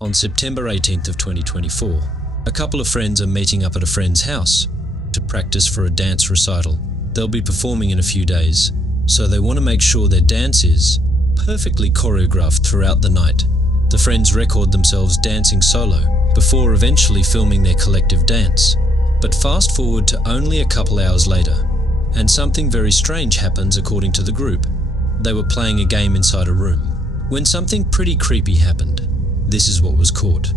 On September 18th of 2024, a couple of friends are meeting up at a friend's house to practice for a dance recital. They'll be performing in a few days, so they want to make sure their dance is perfectly choreographed throughout the night. The friends record themselves dancing solo before eventually filming their collective dance. But fast forward to only a couple hours later, and something very strange happens according to the group. They were playing a game inside a room when something pretty creepy happened. This is what was caught.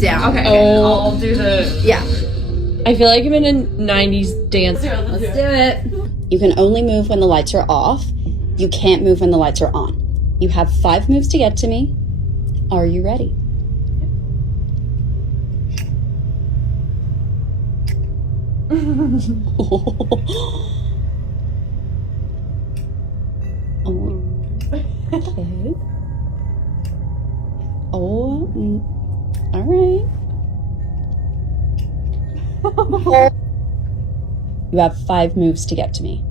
Down. Okay, Oh. I'll do the... Yeah. I feel like I'm in a 90s dance. Let's do it. You can only move when the lights are off. You can't move when the lights are on. You have 5 moves to get to me. Are you ready? Oh. Okay. Oh, all right. You have 5 moves to get to me.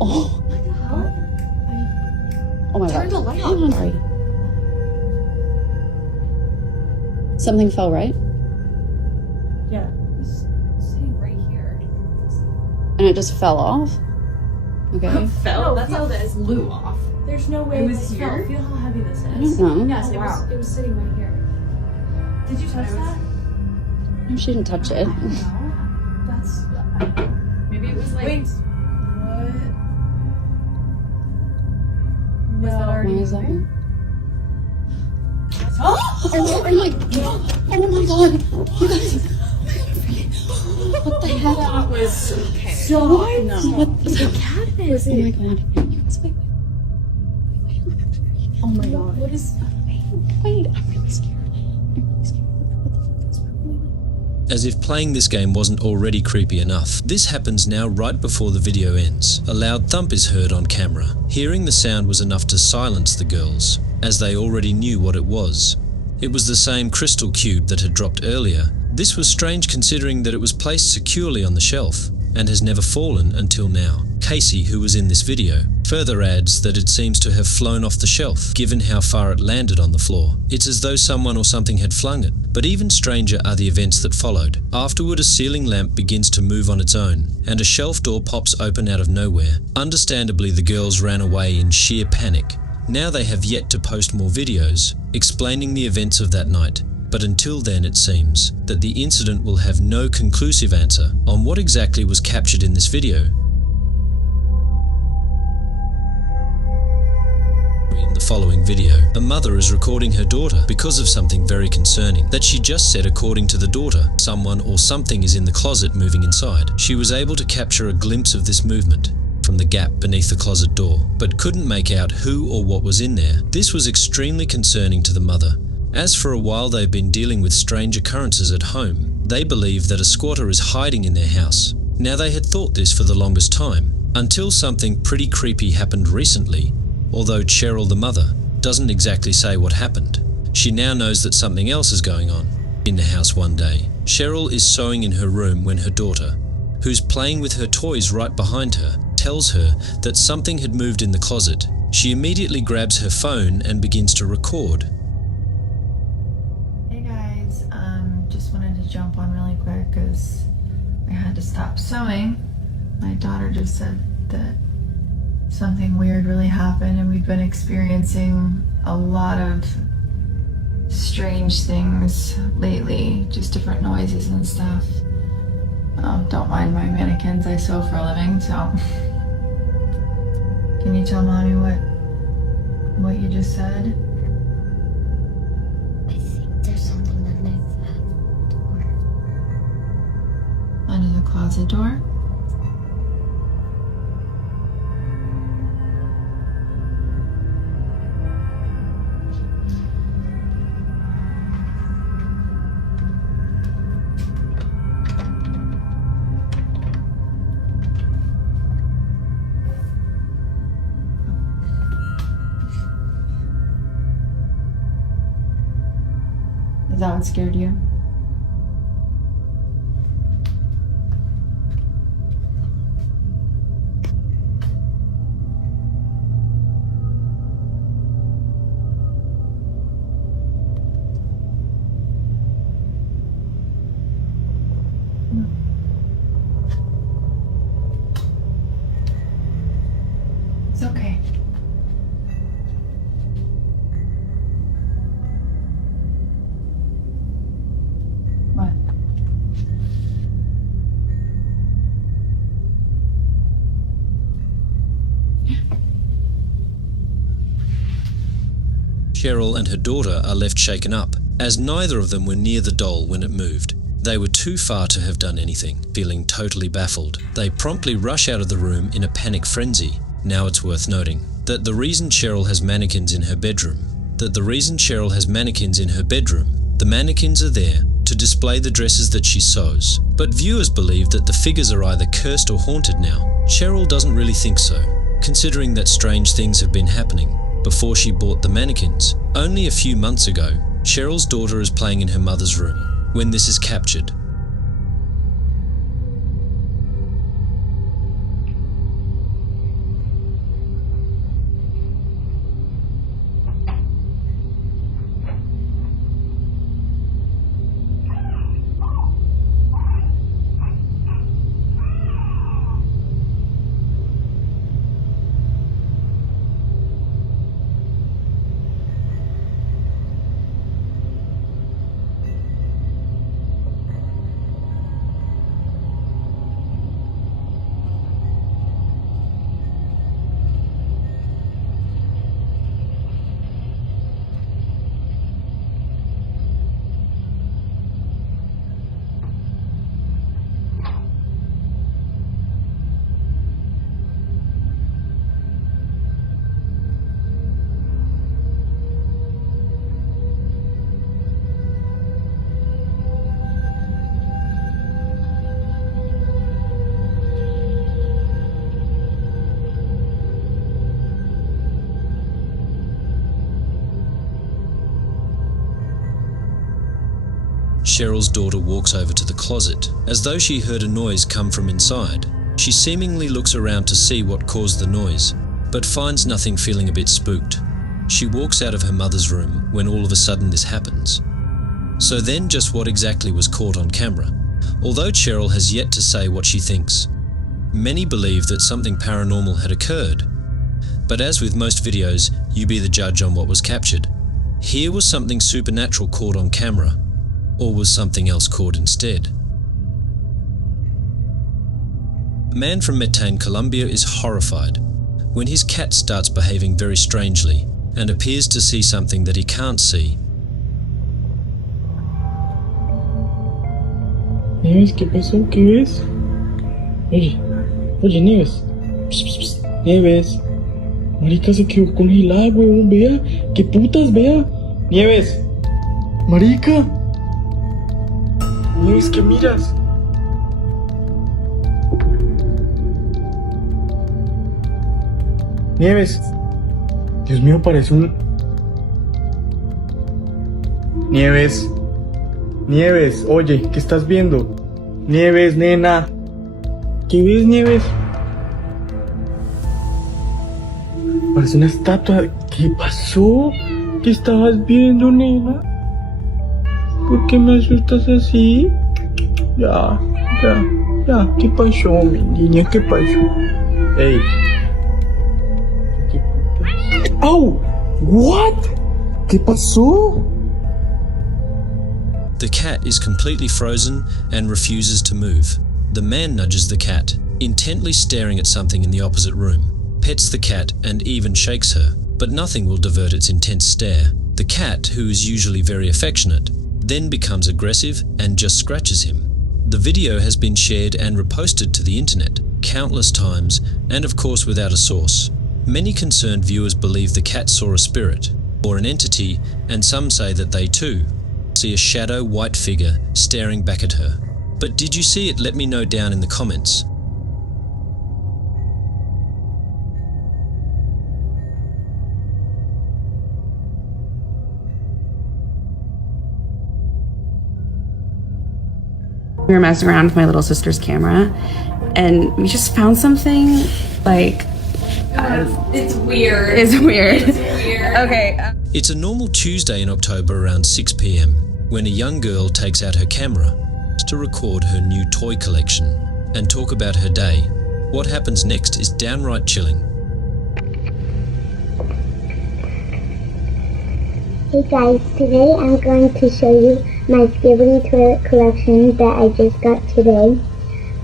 Oh. Oh my God. Turn the light Hang on, Brady. Something fell, right? Yeah. It's sitting right here. And it just fell off? Okay. Fell? That's Feel not this. flew off. There's no way It was this here? fell. Feel how heavy this I is. don't know. Yes, Oh, wow. it was sitting right here. Did you touch that? No, she didn't touch it. No. That's. Maybe it was like... Wait. What? Was that Why already is that there? one? Oh! Oh my God! You guys! What the heck? That was so What? It's a catfish. Oh my God! Wait. Oh my god. What is? Wait! I'm really scared. I'm really scared. What the fuck is wrong? As if playing this game wasn't already creepy enough, this happens now right before the video ends. A loud thump is heard on camera. Hearing the sound was enough to silence the girls, as they already knew what it was. It was the same crystal cube that had dropped earlier. This was strange considering that it was placed securely on the shelf and has never fallen until now. Casey, who was in this video, further adds that it seems to have flown off the shelf, given how far it landed on the floor. It's as though someone or something had flung it. But even stranger are the events that followed. Afterward, a ceiling lamp begins to move on its own, and a shelf door pops open out of nowhere. Understandably, the girls ran away in sheer panic. Now they have yet to post more videos explaining the events of that night. But until then, it seems that the incident will have no conclusive answer on what exactly was captured in this video. In the following video, a mother is recording her daughter because of something very concerning that she just said. According to the daughter, someone or something is in the closet moving inside. She was able to capture a glimpse of this movement from the gap beneath the closet door, but couldn't make out who or what was in there. This was extremely concerning to the mother, as for a while they've been dealing with strange occurrences at home. They believe that a squatter is hiding in their house. Now they had thought this for the longest time, until something pretty creepy happened recently. Although Cheryl, the mother, doesn't exactly say what happened, she now knows that something else is going on in the house one day. Cheryl is sewing in her room when her daughter, who's playing with her toys right behind her, tells her that something had moved in the closet. She immediately grabs her phone and begins to record. Hey guys, just wanted to jump on really quick because I had to stop sewing. My daughter just said that something weird really happened and we've been experiencing a lot of strange things lately, just different noises and stuff. Don't mind my mannequins, I sew for a living, so can you tell mommy what you just said? I think there's something underneath that door. Under the closet door? Is that what scared you? It's okay. What? Cheryl and her daughter are left shaken up, as neither of them were near the doll when it moved. They were too far to have done anything. Feeling totally baffled, they promptly rush out of the room in a panic frenzy. Now it's worth noting that the reason Cheryl has mannequins in her bedroom, the mannequins are there to display the dresses that she sews. But viewers believe that the figures are either cursed or haunted now. Cheryl doesn't really think so, considering that strange things have been happening before she bought the mannequins. Only a few months ago, Cheryl's daughter is playing in her mother's room when this is captured. Cheryl's daughter walks over to the closet, as though she heard a noise come from inside. She seemingly looks around to see what caused the noise, but finds nothing, feeling a bit spooked. She walks out of her mother's room when all of a sudden this happens. So then, just what exactly was caught on camera? Although Cheryl has yet to say what she thinks, many believe that something paranormal had occurred. But as with most videos, you be the judge on what was captured. Here was something supernatural caught on camera, or was something else caught instead? A man from Medellin, Colombia is horrified when his cat starts behaving very strangely and appears to see something that he can't see. Nieves, ¿qué pasó? ¿Qué ves? Oye, Nieves. Psst, psst, psst. Nieves. Marica se quedó congelada, huevón, vea. ¿Qué putas, vea? Nieves. Marica. Nieves, ¿qué miras? Nieves. Dios mío, parece un... Nieves. Nieves, oye, ¿qué estás viendo? Nieves, nena. ¿Qué ves, Nieves? Parece una estatua. ¿Qué pasó? ¿Qué estabas viendo, nena? ¿Por qué me asustas así? Ya. ¿Qué pasó, mi niña? ¿Qué pasó? Ey. ¿Qué putas? ¡Oh! What? ¿Qué pasó? The cat is completely frozen and refuses to move. The man nudges the cat, intently staring at something in the opposite room, pets the cat and even shakes her, but nothing will divert its intense stare. The cat, who is usually very affectionate, then becomes aggressive and just scratches him. The video has been shared and reposted to the internet countless times, and of course without a source. Many concerned viewers believe the cat saw a spirit or an entity, and some say that they too see a shadow white figure staring back at her. But did you see it? Let me know down in the comments. We were messing around with my little sister's camera, and we just found something like. It's weird. It's weird. It's weird. Okay. It's a normal Tuesday in October around 6 p.m. when a young girl takes out her camera to record her new toy collection and talk about her day. What happens next is downright chilling. Hey guys, today I'm going to show you my Skibbity toilet collection that I just got today.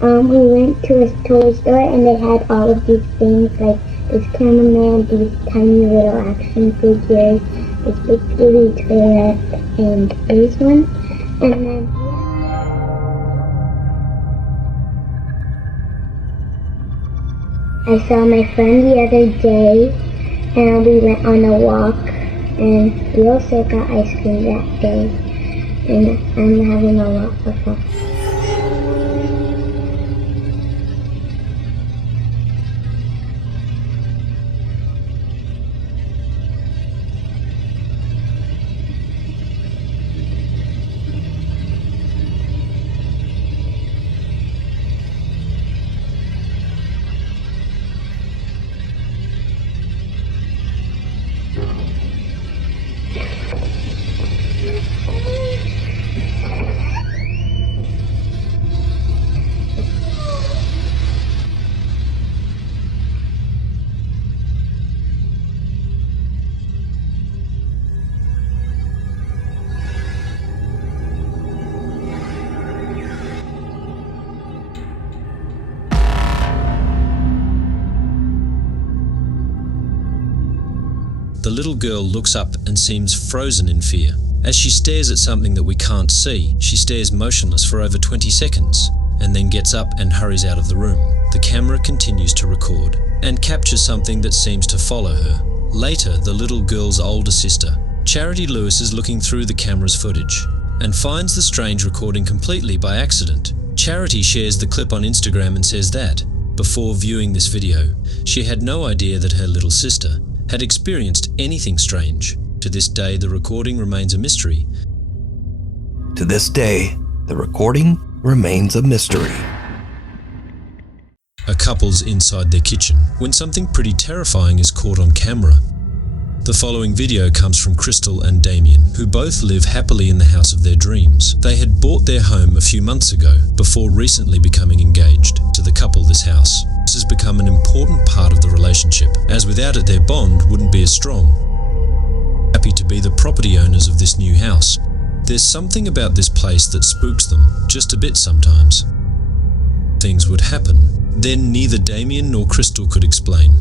We went to a toy store and they had all of these things like this cameraman, these tiny little action figures, this big Skibbity toilet, and this one. And then I saw my friend the other day and we went on a walk and we also got ice cream that day and I'm having a lot of fun. The little girl looks up and seems frozen in fear. As she stares at something that we can't see, she stares motionless for over 20 seconds and then gets up and hurries out of the room. The camera continues to record and captures something that seems to follow her. Later, the little girl's older sister, Charity Lewis, is looking through the camera's footage and finds the strange recording completely by accident. Charity shares the clip on Instagram and says that, before viewing this video, she had no idea that her little sister had experienced anything strange. To this day, the recording remains a mystery. To this day, the recording remains a mystery. A couple's inside their kitchen when something pretty terrifying is caught on camera. The following video comes from Crystal and Damien, who both live happily in the house of their dreams. They had bought their home a few months ago before recently becoming engaged. To the couple, this house has become an important part of the relationship, as without it their bond wouldn't be as strong. Happy to be the property owners of this new house. There's something about this place that spooks them, just a bit sometimes. Things would happen, then neither Damien nor Crystal could explain.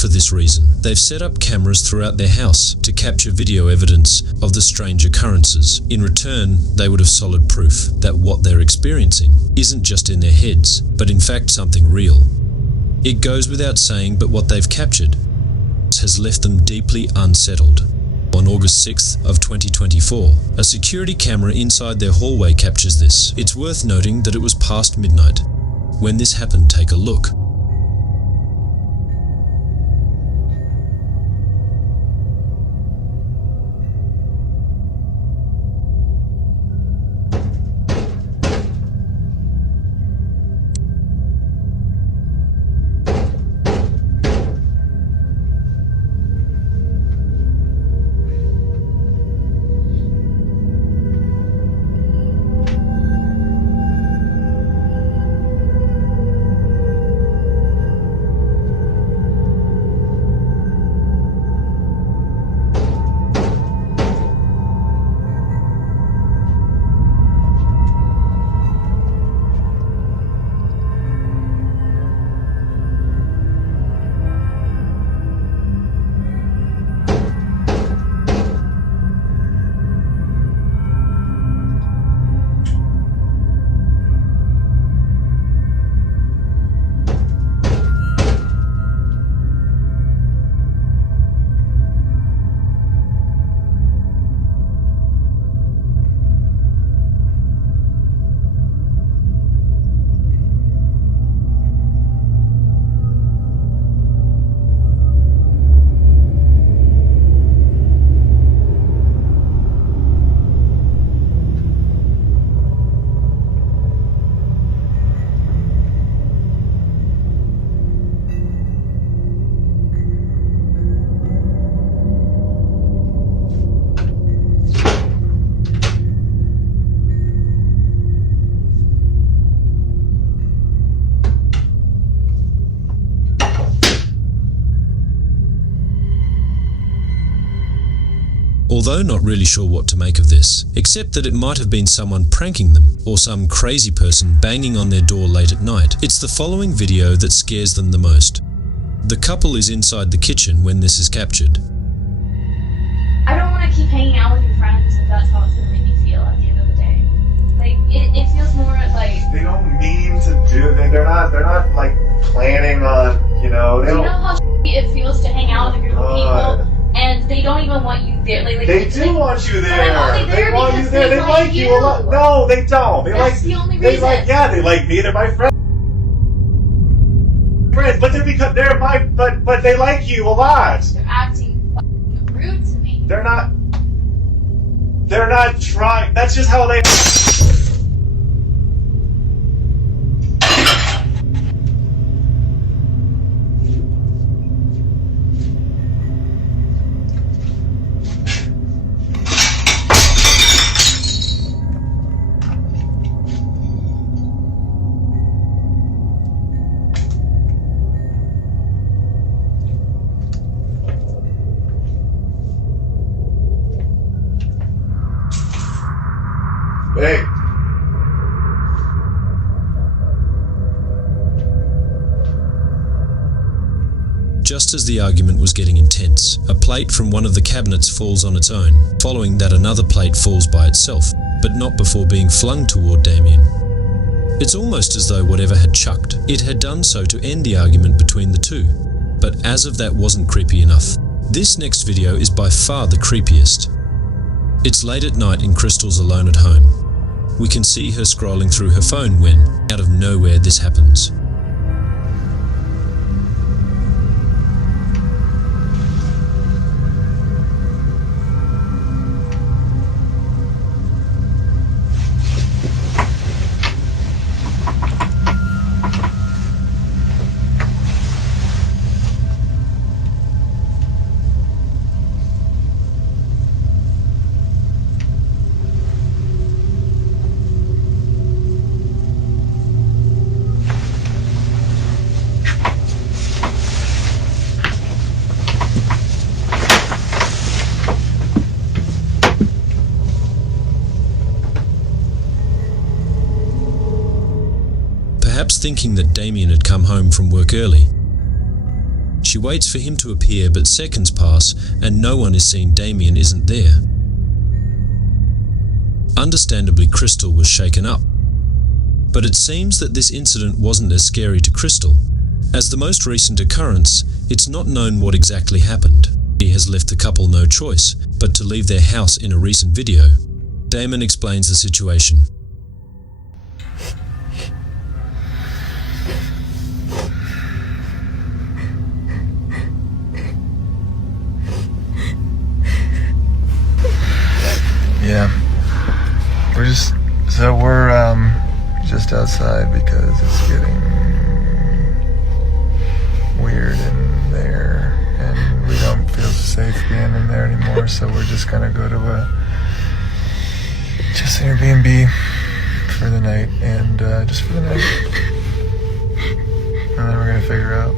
For this reason, they've set up cameras throughout their house to capture video evidence of the strange occurrences. In return, they would have solid proof that what they're experiencing isn't just in their heads, but in fact something real. It goes without saying, but what they've captured has left them deeply unsettled. On August 6th of 2024, a security camera inside their hallway captures this. It's worth noting that it was past midnight. When this happened, take a look. although not really sure what to make of this, except that it might have been someone pranking them or some crazy person banging on their door late at night. It's the following video that scares them the most. The couple is inside the kitchen when this is captured. I don't want to keep hanging out with your friends if that's how it's going to make me feel at the end of the day. Like, it feels more like... They don't mean to do, they're not like planning on, you know, they Do you don't... know how it feels to hang out with a group of people and they don't even want you there? Like, they do want you there. But I'm only there they want you there. They like you a lot. No, they don't. That's the only reason. They like me. They're my friends. But they're my, but they like you a lot. They're acting fucking rude to me. They're not trying. That's just how they. Hey. Just as the argument was getting intense, a plate from one of the cabinets falls on its own. Following that, another plate falls by itself, but not before being flung toward Damien. It's almost as though whatever had chucked, it had done so to end the argument between the two. But as if that wasn't creepy enough, this next video is by far the creepiest. It's late at night and Crystal's alone at home. We can see her scrolling through her phone when, out of nowhere, this happens. Perhaps thinking that Damien had come home from work early. She waits for him to appear, but seconds pass and no one is seen. Damien isn't there. Understandably, Crystal was shaken up. But it seems that this incident wasn't as scary to Crystal. As the most recent occurrence, it's not known what exactly happened. He has left the couple no choice but to leave their house in a recent video. Damon explains the situation. Yeah, we're just just outside because it's getting weird in there and we don't feel safe being in there anymore, so we're just gonna go to an Airbnb for the night and just for the night, and then we're gonna figure out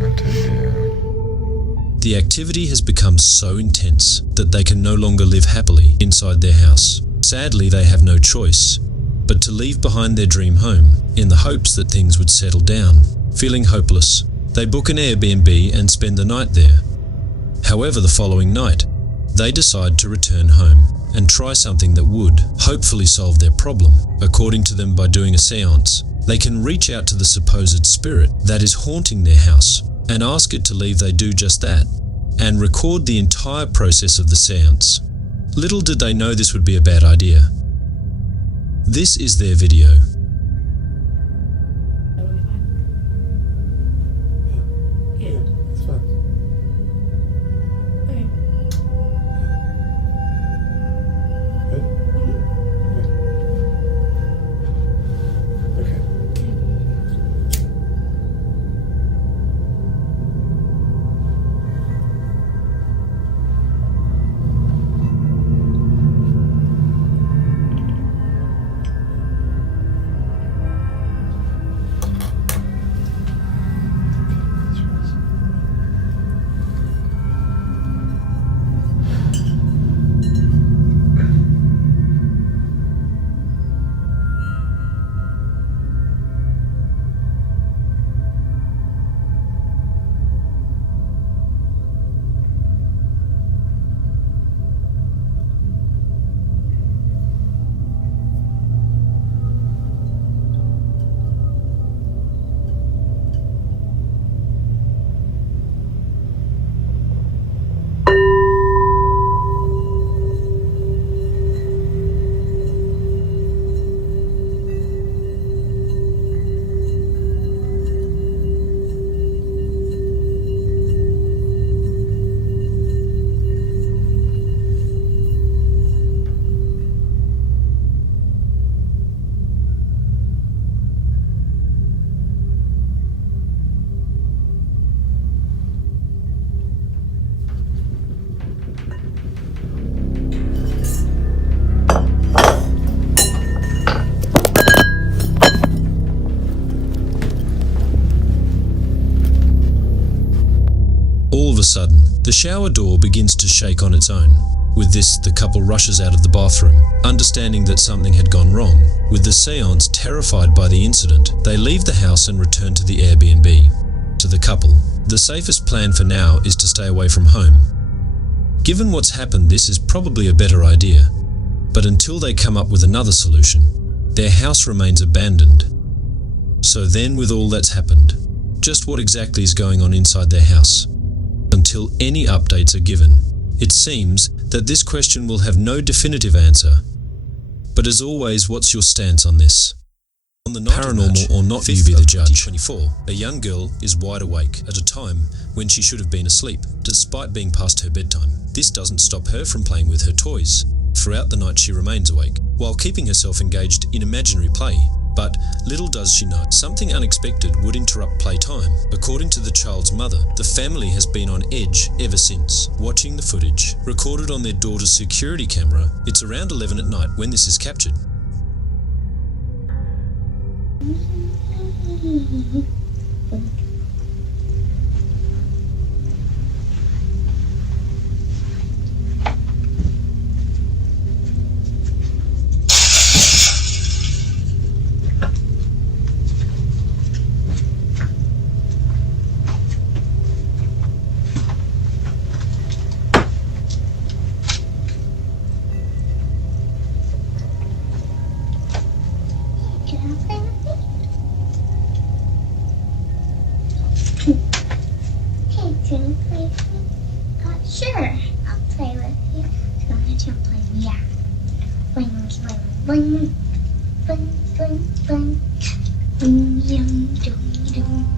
what to do. The activity has become so intense that they can no longer live happily inside their house. Sadly, they have no choice but to leave behind their dream home in the hopes that things would settle down. Feeling hopeless, they book an Airbnb and spend the night there. However, the following night, they decide to return home and try something that would hopefully solve their problem. According to them, by doing a seance, they can reach out to the supposed spirit that is haunting their house and ask it to leave. They do just that and record the entire process of the seance. Little did they know this would be a bad idea. This is their video. a sudden, the shower door begins to shake on its own. With this, the couple rushes out of the bathroom, understanding that something had gone wrong. With the seance terrified by the incident, they leave the house and return to the Airbnb. To the couple, the safest plan for now is to stay away from home. Given what's happened, this is probably a better idea. But until they come up with another solution, their house remains abandoned. So then, with all that's happened, just what exactly is going on inside their house? Until any updates are given, it seems that this question will have no definitive answer. But as always, what's your stance on this? On the paranormal or not, you be the judge. 2024, a young girl is wide awake at a time when she should have been asleep, despite being past her bedtime. This doesn't stop her from playing with her toys. Throughout the night she remains awake, while keeping herself engaged in imaginary play. But little does she know, something unexpected would interrupt playtime. According to the child's mother, the family has been on edge ever since. Watching the footage, recorded on their daughter's security camera, it's around 11 at night when this is captured. Sure, I'll play with you. Come on, let you play with me. Yeah. Bling, bling, bling, bling, bling, bling. Bing, yum, dum, dum.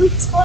Let's go.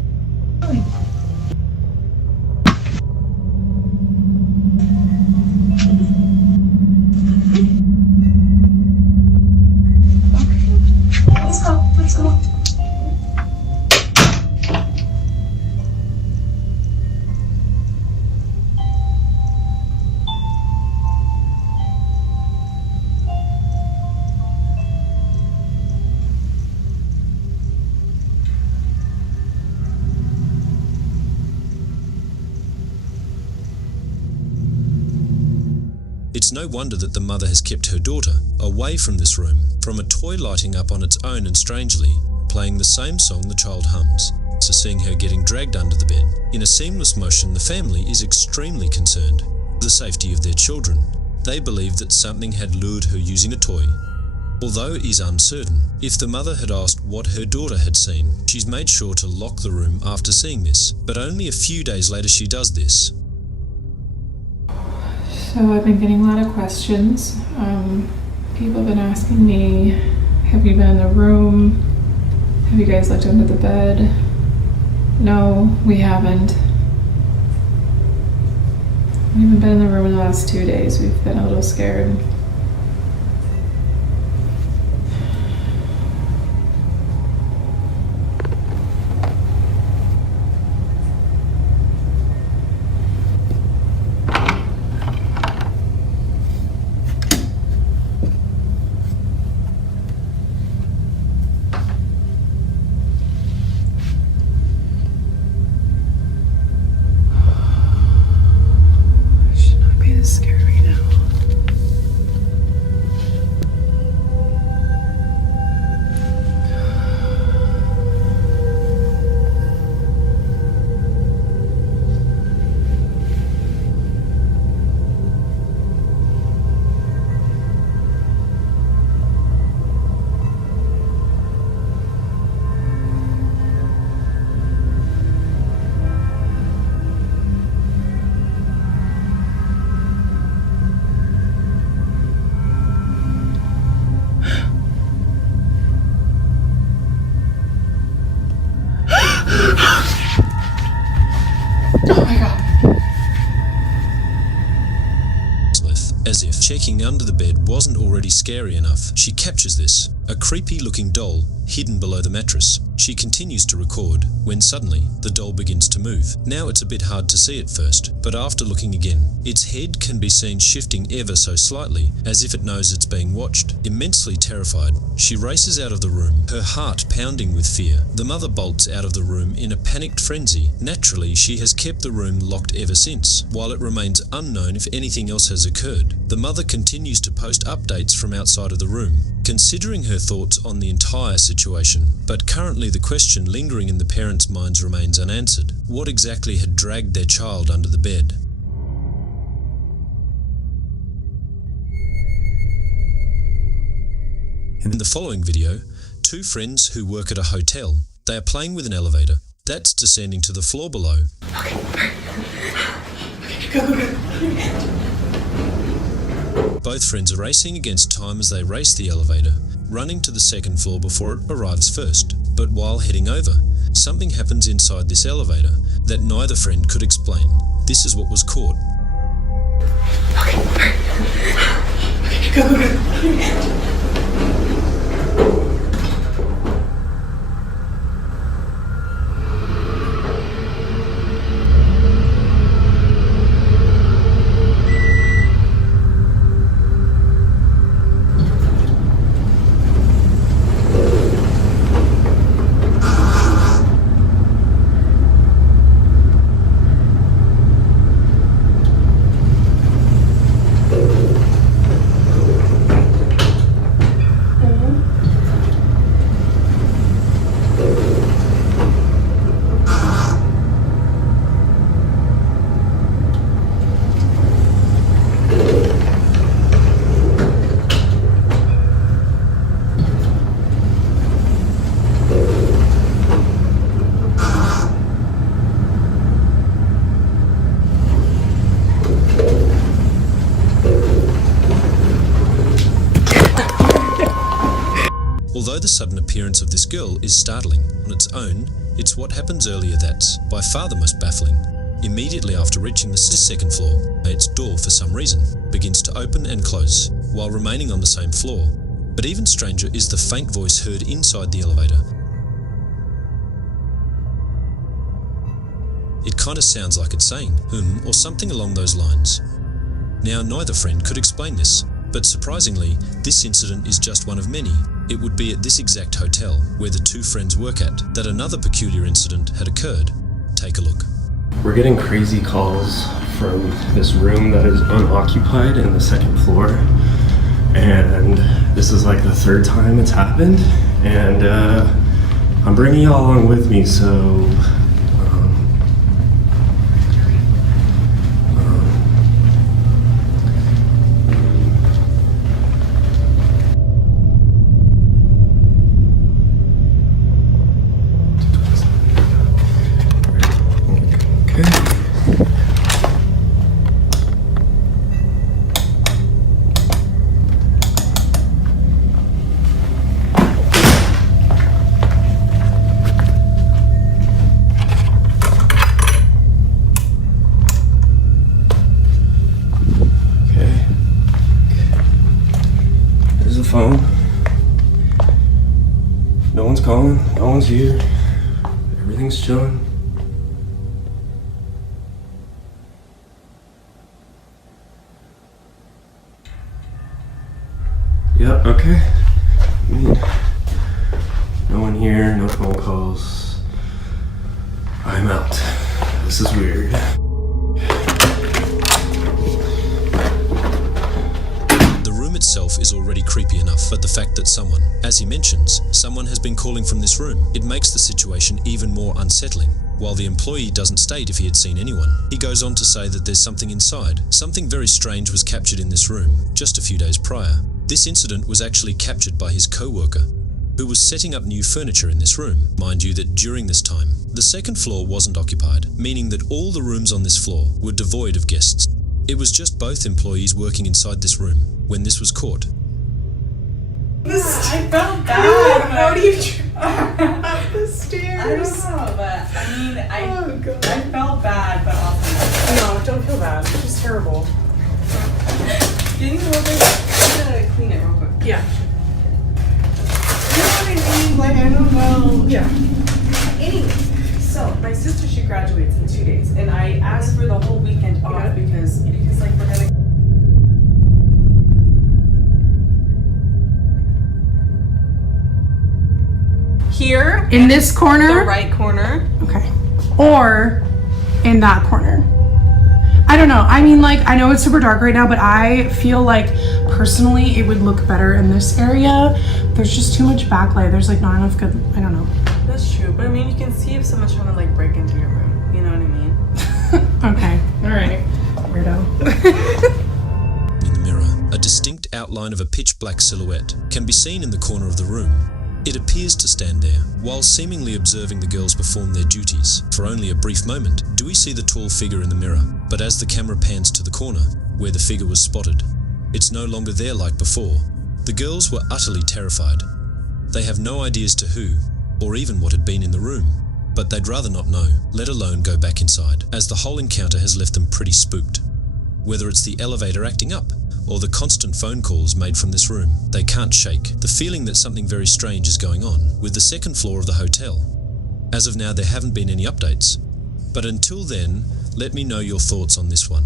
It's no wonder that the mother has kept her daughter away from this room, from a toy lighting up on its own and strangely playing the same song the child hums, to seeing her getting dragged under the bed. In a seamless motion, the family is extremely concerned for the safety of their children. They believe that something had lured her using a toy. Although it is uncertain if the mother had asked what her daughter had seen, she's made sure to lock the room after seeing this, but only a few days later she does this. So I've been getting a lot of questions. People have been asking me, have you been in the room? Have you guys looked under the bed? No, we haven't. We haven't been in the room in the last 2 days. We've been a little scared. Scared right now. checking under the bed wasn't already scary enough, she captures this, a creepy-looking doll hidden below the mattress. She continues to record, when suddenly, the doll begins to move. Now it's a bit hard to see at first, but after looking again, its head can be seen shifting ever so slightly, as if it knows it's being watched. Immensely terrified, she races out of the room, her heart pounding with fear. The mother bolts out of the room in a panicked frenzy. Naturally, she has kept the room locked ever since, while it remains unknown if anything else has occurred. The mother continues to post updates from outside of the room, considering her thoughts on the entire situation. But currently the question lingering in the parents' minds remains unanswered. What exactly had dragged their child under the bed? In the following video, two friends who work at a hotel. They are playing with an elevator that's descending to the floor below. Both friends are racing against time as they race the elevator, running to the second floor before it arrives first. But while heading over, something happens inside this elevator that neither friend could explain. This is what was caught. Although the sudden appearance of this girl is startling on its own, it's what happens earlier that's by far the most baffling. Immediately after reaching the second floor, its door for some reason begins to open and close while remaining on the same floor. But even stranger is the faint voice heard inside the elevator. It kind of sounds like it's saying or something along those lines. Now neither friend could explain this, but surprisingly, this incident is just one of many. It would be at this exact hotel, where the two friends work at, that another peculiar incident had occurred. Take a look. We're getting crazy calls from this room that is unoccupied in the second floor, and this is like the third time it's happened, and I'm bringing y'all along with me, so phone. No one's calling, no one's here. Everything's chilling. Yep, okay. I mean, no one here, no phone calls. I'm out. This is weird. Itself is already creepy enough, but the fact that someone, as he mentions, someone has been calling from this room, it makes the situation even more unsettling. While the employee doesn't state if he had seen anyone, he goes on to say that there's something inside. Something very strange was captured in this room just a few days prior. This incident was actually captured by his co-worker, who was setting up new furniture in this room. Mind you that during this time, the second floor wasn't occupied, meaning that all the rooms on this floor were devoid of guests. It was just both employees working inside this room when this was caught. I felt bad. How do you up the stairs? I don't know, but I mean, I felt bad, but also no, don't feel bad. It's just terrible. Can you hold it? I'm gonna clean it real quick. Yeah. You know what I mean? Like, I don't know. Yeah. Anyways, so my sister, she graduates in 2 days, and I asked for the whole weekend off because like we're gonna. Here in this corner, the right corner. Okay. Or in that corner. I don't know. I mean, like, I know it's super dark right now, but I feel like personally it would look better in this area. There's just too much backlight. There's like not enough good, I don't know. That's true, but I mean, you can see if someone's trying to like break into your room. You know what I mean? Okay. All right. Weirdo. In the mirror, a distinct outline of a pitch black silhouette can be seen in the corner of the room. It appears to stand there, while seemingly observing the girls perform their duties. For only a brief moment, do we see the tall figure in the mirror, but as the camera pans to the corner, where the figure was spotted, it's no longer there like before. The girls were utterly terrified. They have no ideas to who, or even what had been in the room, but they'd rather not know, let alone go back inside, as the whole encounter has left them pretty spooked. Whether it's the elevator acting up, or the constant phone calls made from this room, they can't shake the feeling that something very strange is going on with the second floor of the hotel. As of now, there haven't been any updates, but until then, let me know your thoughts on this one.